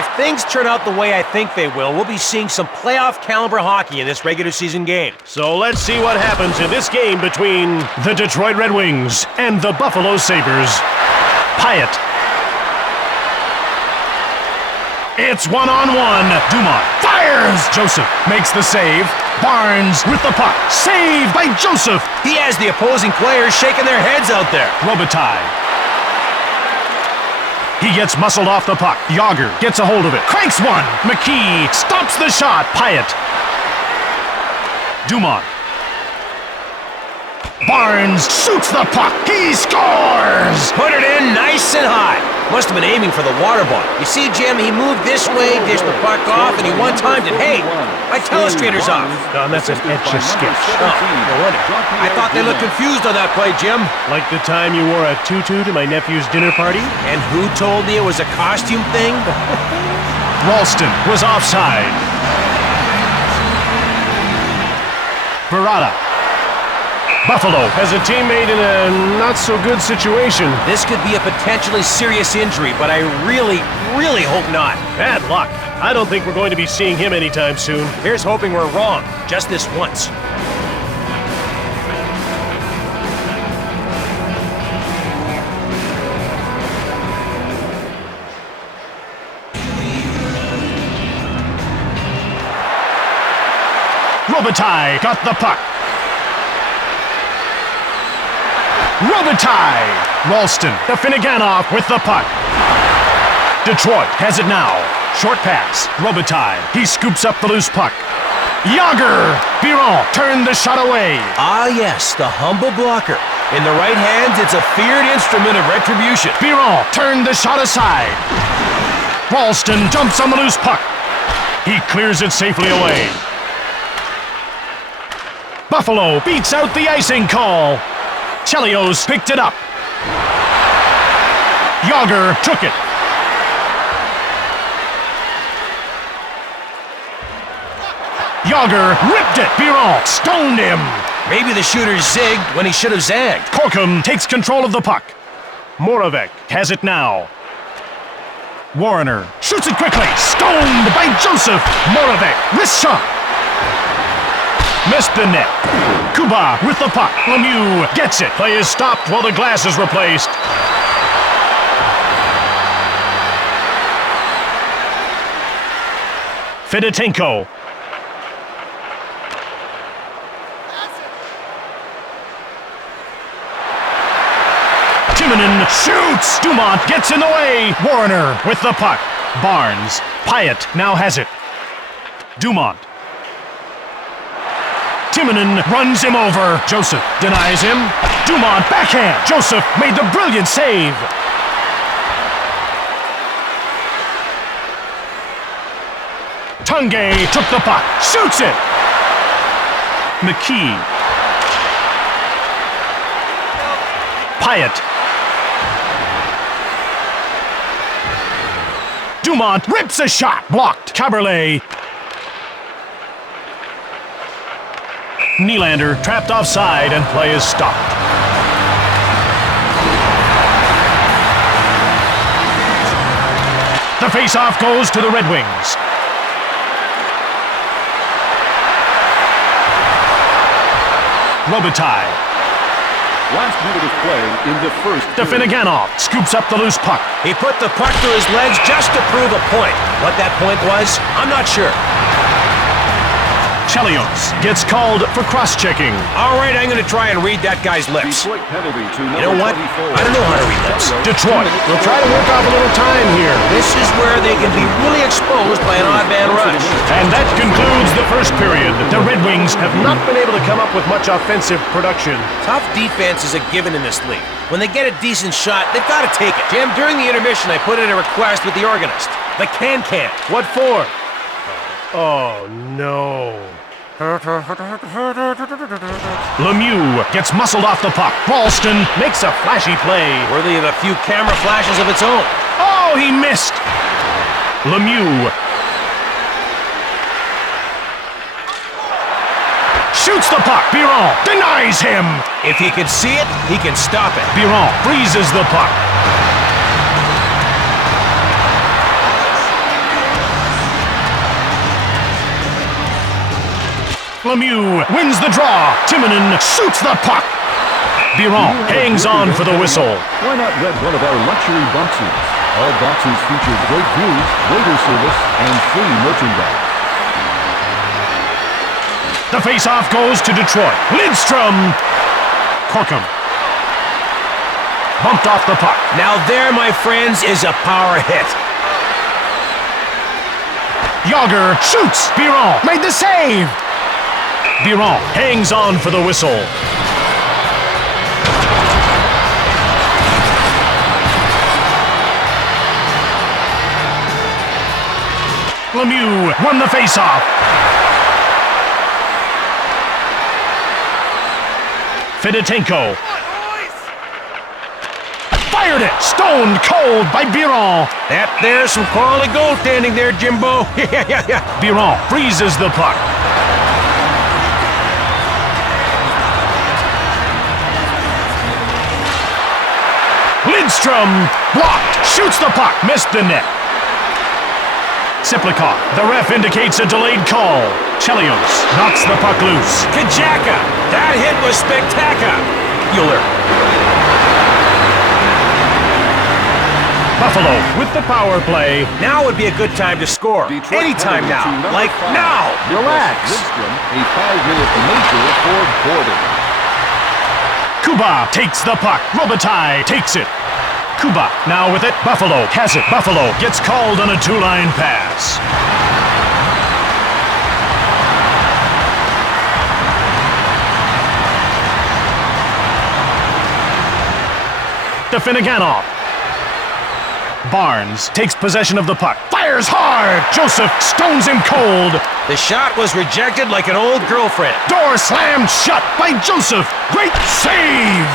If things turn out the way I think they will, we'll be seeing some playoff caliber hockey in this regular season game. So let's see what happens in this game between the Detroit Red Wings and the Buffalo Sabres. Pyatt. It's one-on-one. Dumont fires. Joseph makes the save. Barnes with the puck. Saved by Joseph. He has the opposing players shaking their heads out there. Robitaille. He gets muscled off the puck. Yager gets a hold of it. Cranks one. McKee stops the shot. Pyatt. Dumont. Barnes shoots the puck. He scores! Put it in nice and high. Must have been aiming for the water bottle. You see, Jim, he moved this way, dished the puck off, and he one-timed it. Hey, my telestrator's off. That's an etch-a-sketch. Oh, no wonder. I thought they looked confused on that play, Jim. Like the time you wore a tutu to my nephew's dinner party? And who told me it was a costume thing? Ralston was offside. Barada. Buffalo has a teammate in a not-so-good situation. This could be a potentially serious injury, but I really, really hope not. Bad luck. I don't think we're going to be seeing him anytime soon. Here's hoping we're wrong, just this once. Robitaille got the puck. Robitaille! Ralston to Finneganov with the puck. Detroit has it now. Short pass. Robitaille. He scoops up the loose puck. Yager! Biron turned the shot away. Ah, yes, the humble blocker. In the right hands, it's a feared instrument of retribution. Biron turned the shot aside. Ralston jumps on the loose puck. He clears it safely away. Buffalo beats out the icing call. Chelios picked it up. Yager took it. Yager ripped it. Biron stoned him. Maybe the shooter zigged when he should have zagged. Corkum takes control of the puck. Moravec has it now. Warner shoots it quickly. Stoned by Joseph. Moravec, wrist shot. Missed the net. Kuba with the puck. Lemieux gets it. Play is stopped while the glass is replaced. Fedotenko. Timonen shoots. Dumont gets in the way. Warner with the puck. Barnes. Pyatt now has it. Dumont. Timonen runs him over. Joseph denies him. Dumont backhand. Joseph made the brilliant save. Tunge took the puck. Shoots it. McKee. Pyatt. Dumont rips a shot. Blocked. Caberlet. Nylander trapped offside and play is stopped. The face-off goes to the Red Wings. Robitaille. Last minute of play in the first To Finneganov scoops up the loose puck. He put the puck through his legs just to prove a point. What that point was, I'm not sure. Chelios gets called for cross-checking. All right, I'm going to try and read that guy's lips. Detroit penalty to You know what? I don't know how to read lips. Detroit will try to work off a little time here. This is where they can be really exposed by an odd man rush. And that concludes the first period. The Red Wings have not been able to come up with much offensive production. Tough defense is a given in this league. When they get a decent shot, they've got to take it. Jim, during the intermission, I put in a request with the organist. The can-can. What for? Oh, no. Lemieux gets muscled off the puck. Ralston makes a flashy play. Worthy of a few camera flashes of its own. Oh, he missed. Lemieux shoots the puck. Biron denies him. If he can see it, he can stop it. Biron freezes the puck. Lemieux wins the draw. Timonen shoots the puck. Biron hangs on for the whistle. Why not rent one of our luxury boxes? All boxes feature great views, waiter service, and free merchandise. The face-off goes to Detroit. Lidstrom. Corkum. Bumped off the puck. Now there, my friends, is a power hit. Yager shoots. Biron made the save. Biron hangs on for the whistle. Lemieux won the faceoff. Fedotenko fired it. Stoned cold by Biron. There's some quality goaltending there, Jimbo. Biron freezes the puck. Lidstrom blocked. Shoots the puck. Missed the net. Siplikov. The ref indicates a delayed call. Chelios knocks the puck loose. Kajaka! That hit was spectacular. Buffalo with the power play. Now would be a good time to score. Detroit Anytime now. heading to number Like 5. now. Relax. Lidstrom, a 5-minute major for Gordon. Kuba takes the puck. Robitaille takes it. Kuba now with it. Buffalo has it. Buffalo gets called on a two-line pass. To Finneganov. Barnes takes possession of the puck. Fires hard. Joseph stones him cold. The shot was rejected like an old girlfriend. Door slammed shut by Joseph. Great save.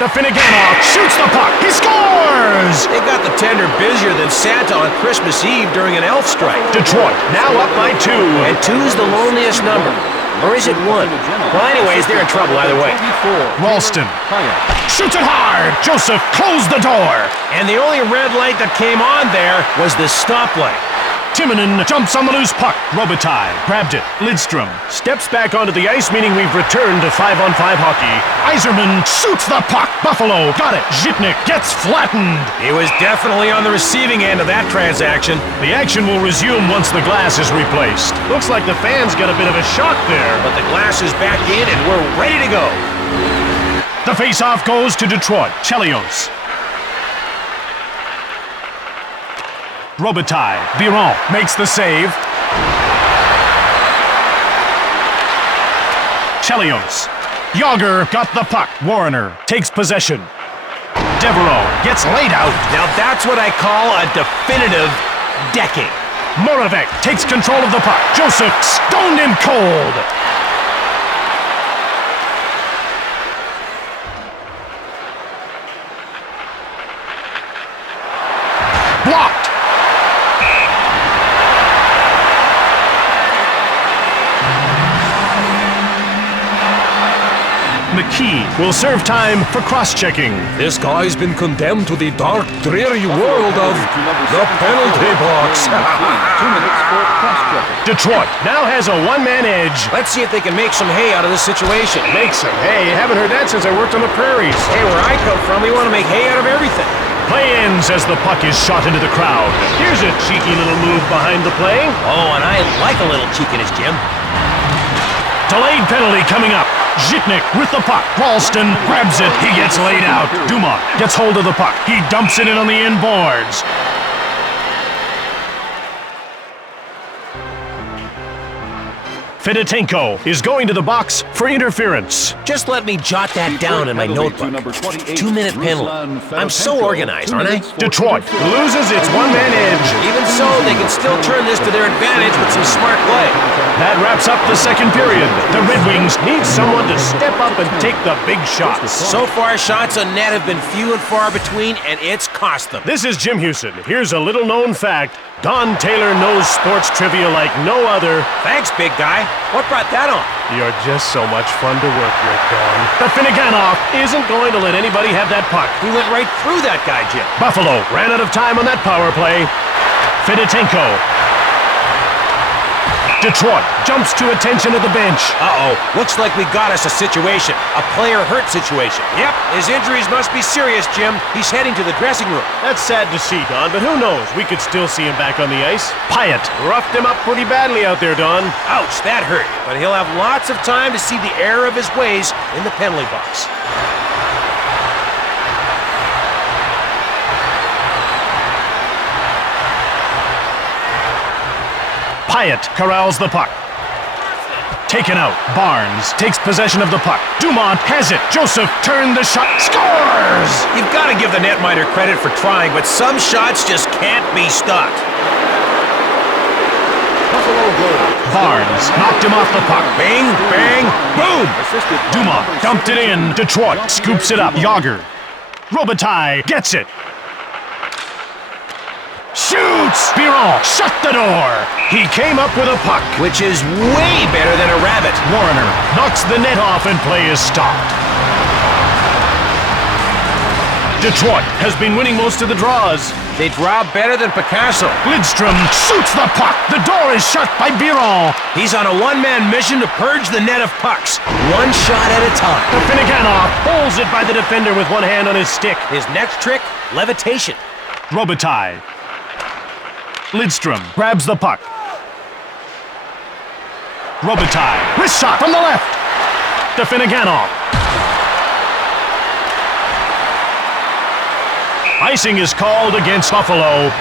The Finneganov shoots the puck. He scores. They got the tender busier than Santa on Christmas Eve during an elf strike. Detroit now up by 2. And 2's the loneliest number. Or is it 1? Well, anyways, they're in trouble either way. Ralston shoots it hard. Joseph closed the door. And the only red light that came on there was the stoplight. Timonen jumps on the loose puck. Robitaille grabbed it. Lidstrom steps back onto the ice, meaning we've returned to 5-on-5 hockey. Yzerman shoots the puck. Buffalo got it. Zhitnik gets flattened. He was definitely on the receiving end of that transaction. The action will resume once the glass is replaced. Looks like the fans got a bit of a shock there. But the glass is back in and we're ready to go. The face-off goes to Detroit. Chelios. Robitaille. Biron makes the save. Chelios. Yager got the puck. Warrener takes possession. Devereaux gets laid out. Now that's what I call a definitive decking. Moravec takes control of the puck. Joseph stoned him cold. Blocked. McKee will serve time for cross-checking. This guy's been condemned to the dark, dreary world of the penalty box. 2 minutes for cross-checking. Detroit now has a one-man edge. Let's see if they can make some hay out of this situation. Make some hay. Haven't heard that since I worked on the prairies. Hey, where I come from, we want to make hay out of everything. Play ends as the puck is shot into the crowd. Here's a cheeky little move behind the play. Oh, and I like a little cheekiness, Jim. Delayed penalty coming up. Zhitnik with the puck. Ralston grabs it. He gets laid out. Dumont gets hold of the puck. He dumps it in on the inboards. Fedotenko is going to the box for interference. Just let me jot that down in my notebook. 2-minute penalty. I'm so organized, aren't I? Detroit loses its one-man edge. Even so, they can still turn this to their advantage with some smart play. That wraps up the second period. The Red Wings need someone to step up and take the big shots. So far, shots on net have been few and far between, and it's cost them. This is Jim Houston. Here's a little-known fact. Don Taylor knows sports trivia like no other. Thanks, big guy. What brought that on? You're just so much fun to work with, Don. The Finneganov isn't going to let anybody have that puck. We went right through that guy, Jim. Buffalo ran out of time on that power play. Fedotenko. Detroit jumps to attention at the bench. Uh-oh, looks like we got us a situation. A player hurt situation. Yep, his injuries must be serious, Jim. He's heading to the dressing room. That's sad to see, Don, but who knows? We could still see him back on the ice. Pyatt Roughed him up pretty badly out there, Don. Ouch, that hurt. But he'll have lots of time to see the error of his ways in the penalty box. Pyatt corrals the puck. Taken out. Barnes takes possession of the puck. Dumont has it. Joseph turned the shot. Scores! You've got to give the netminder credit for trying, but some shots just can't be stopped. Buffalo goal. Barnes knocked him off the puck. Bang, bang, boom! Assisted by Dumont number dumped it 16. in. Detroit scoops it up. Yager. Robitaille gets it. Shoots! Biron shut the door. He came up with a puck. Which is way better than a rabbit. Warner knocks the net off and play is stopped. Detroit has been winning most of the draws. They draw better than Picasso. Lidstrom shoots the puck. The door is shut by Biron. He's on a one-man mission to purge the net of pucks. One shot at a time. Finneganov Holds it by the defender with one hand on his stick. His next trick, levitation. Robitaille. Lidstrom grabs the puck. Robitaille. Wrist shot from the left. To Finneganov. Icing is called against Buffalo.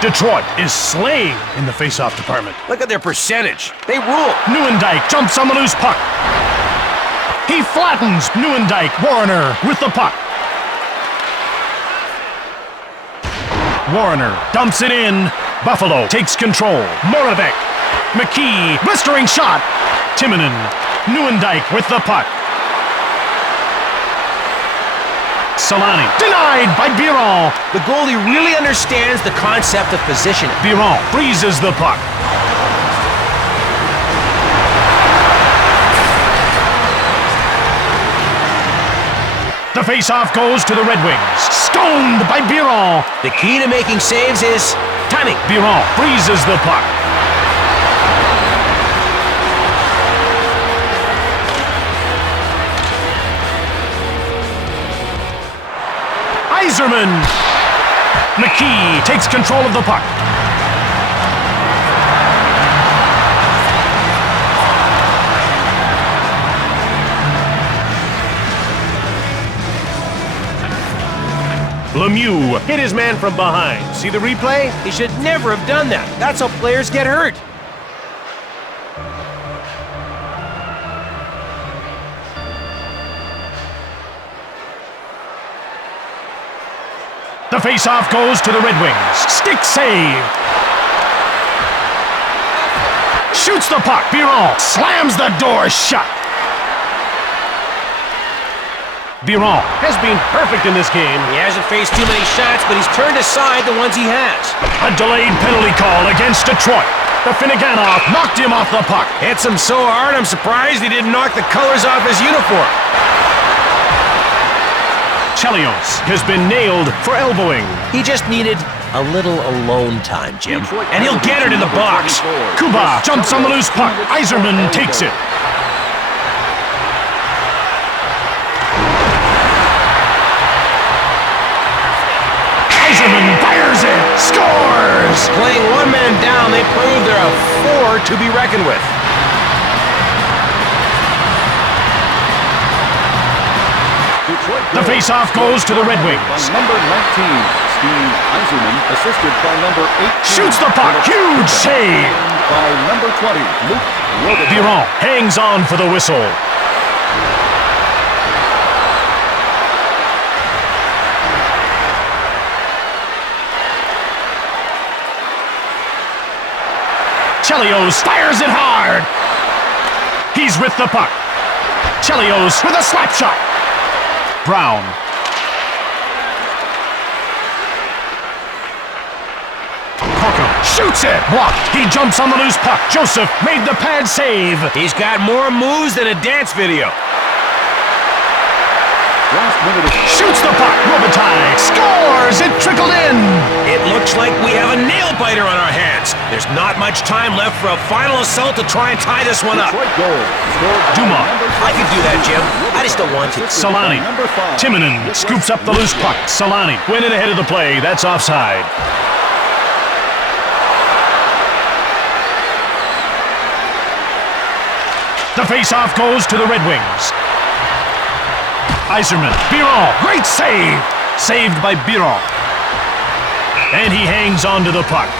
Detroit is slaying in the face-off department. Look at their percentage. They rule. Nieuwendyk jumps on the loose puck. He flattens Nieuwendyk. Warner with the puck. Warner dumps it in. Buffalo takes control. Moravec. McKee. Blistering shot. Timonen. Nieuwendyk with the puck. Solani. Denied by Biron. The goalie really understands the concept of positioning. Biron freezes the puck. The face-off goes to the Red Wings. Stoned by Biron. The key to making saves is timing. Biron freezes the puck. Yzerman. McKee takes control of the puck. Lemieux Hit his man from behind. See the replay? He should never have done that. That's how players get hurt. The face-off goes to the Red Wings. Stick save. Shoots the puck. Biron slams the door shut. Biron Has been perfect in this game. He hasn't faced too many shots, but he's turned aside the ones he has. a delayed penalty call against Detroit. The Finneganov knocked him off the puck. Hits him so hard, I'm surprised he didn't knock the colors off his uniform. Chelios has been nailed for elbowing. He just needed a little alone time, Jim. And he'll get it in the box. Kuba jumps on the loose puck. Yzerman takes it. Yzerman fires it. Scores! Playing one man down, they prove they're a four to be reckoned with. The face-off goes to the Red Wings. By number 19, Steve Yzerman, assisted by number 18. Shoots the puck. Huge save. By number 20, Luke Robitaille. Biron hangs on for the whistle. Chelios fires it hard. He's with the puck. Chelios with a slap shot. Brown. Parker shoots it. Blocked. He jumps on the loose puck. Joseph made the pad save. He's got more moves than a dance video. Last minute of... Shoots the puck. Robitaille scores. It trickled in. It looks like we have a nail-biter on our hands. There's not much time left for a final assault to try and tie this one up. Detroit goal. Scored by Dumas. number I could do that, Jim. I just don't want to. Solani. Number 5. Timonen scoops up the loose puck. Solani went in ahead of the play. That's offside. The face-off goes to the Red Wings. Iserman. Biron. Great save. Saved by Biron. And he hangs on to the puck.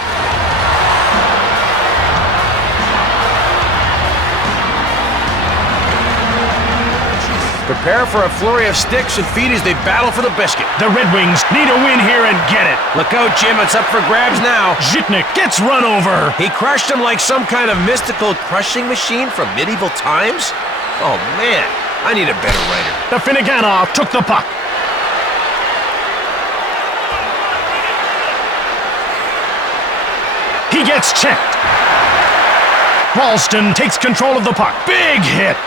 Prepare for a flurry of sticks and feet as they battle for the biscuit. The Red Wings need a win here and get it. Look out, Jim. It's up for grabs now. Zhitnik gets run over. He crushed him like some kind of mystical crushing machine from medieval times? Oh, man. I need a better writer. The Finneganov took the puck. He gets checked. Ralston takes control of the puck. Big hit.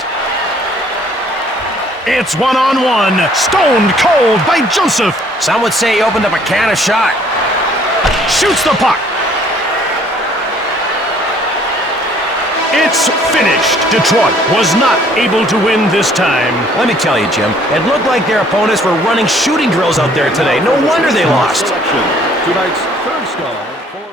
It's one-on-one. Stoned cold by Joseph. Some would say he opened up a can of shot. Shoots the puck. It's finished. Detroit was not able to win this time. Let me tell you, Jim, it looked like their opponents were running shooting drills out there today. No wonder they lost. Tonight's third star for